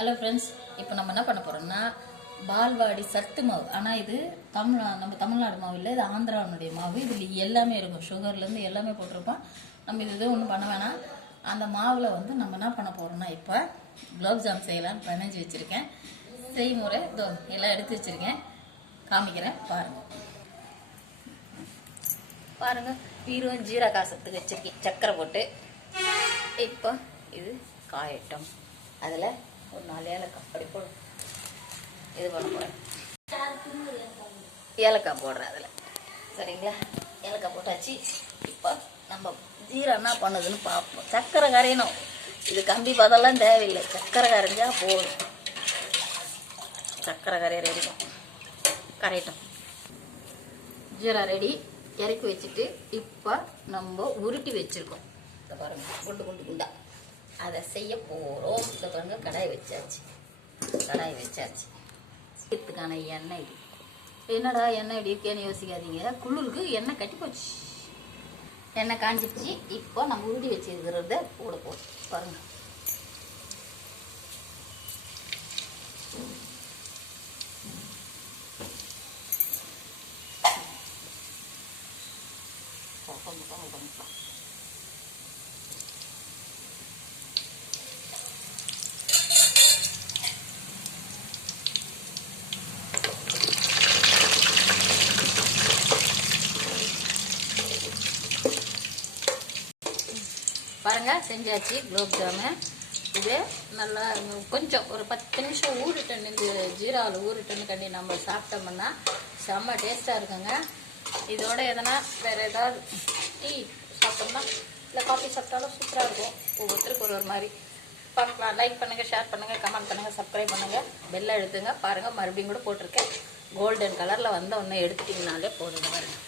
Hello friends இப்போ நம்ம என்ன பண்ண போகிறோம்னா பால்வாடி சத்து மாவு. ஆனால் இது தமிழ் நம்ம தமிழ்நாடு மாவு இல்லை இது ஆந்திராவுடைய மாவு. இதில் எல்லாமே இருக்கும். சுகர்லேருந்து எல்லாமே போட்டிருப்போம். நம்ம இது எதுவும் ஒன்றும் பண்ண வேணாம். அந்த மாவில் வந்து நம்ம என்ன பண்ண போகிறோம்னா இப்போ குலோப் ஜாம் செய்யலாம்னு பிணைஞ்சு வச்சுருக்கேன். செய்முறை இதோ எல்லாம் எடுத்து வச்சுருக்கேன். காமிக்கிறேன் பாருங்கள் பாருங்கள் வீரம் ஜீரா காசத்துக்கு வச்சுருக்கேன். சக்கரை போட்டு. இப்போ இது காயட்டும். அதில் ஒரு நாலு ஏலக்காய் அப்படி போடும் இது பண்ண போகிறேன் ஏலக்காய் போடுறேன் அதில். சரிங்களா? ஏலக்காய் போட்டாச்சு. இப்போ நம்ம ஜீரா என்ன பண்ணுதுன்னு பார்ப்போம். சர்க்கரை கரையணும். இது கம்பி பதெல்லாம் தேவையில்லை. சர்க்கரை கரைஞ்சா போதும். சர்க்கரை கரையை ரெடிக்கும் கரையட்டும். ஜீரா ரெடி இறக்கி வச்சுட்டு இப்போ நம்ம உருட்டி வச்சுருக்கோம். இந்த பாருங்க. குண்டு குண்டு குண்டா. அதை செய்ய போகிறோம் இந்த பாருங்க கடாய் வச்சாச்சு. கடாய் வச்சாச்சு. இதுக்கான எண்ணெய் இது. என்னடா எண்ணெய் இப்படி இருக்கேன்னு யோசிக்காதீங்க. குளிருக்கு எண்ணெய் கட்டி போச்சு. எண்ணெய் காஞ்சிடுச்சு இப்போ நம்ம உருடி வச்சுருக்கிறத போட போகிறோம் பாருங்க. Thank you. பாருங்கள் பாருங்க செஞ்சாச்சு குலோப் ஜாமு. இது நல்லா கொஞ்சம் ஒரு பத்து நிமிஷம் ஊறிட்டேன் இந்த ஜீராவில் ஊறிட்டேன்னு கண்டி நம்ம சாப்பிட்டோம்னா செம்ம டேஸ்ட்டாக இருக்குங்க. இதோட எதனா வேறு ஏதாவது டீ சாப்பிட்டோம்னா இல்லை காஃபி சாப்பிட்டாலும் சூப்பராக இருக்கும். ஒவ்வொருத்தருக்கு ஒரு ஒரு மாதிரி. பார்க்கலாம். லைக் பண்ணுங்கள் ஷேர் பண்ணுங்கள் கமெண்ட் பண்ணுங்கள் சப்ஸ்கிரைப் பண்ணுங்கள் பெல்லை எழுத்துங்க பாருங்கள் மறுபடியும் கூட போட்டிருக்கேன். கோல்டன் கலரில் வந்த ஒன்று எடுத்துட்டிங்கனாலே போதுங்க பாருங்கள்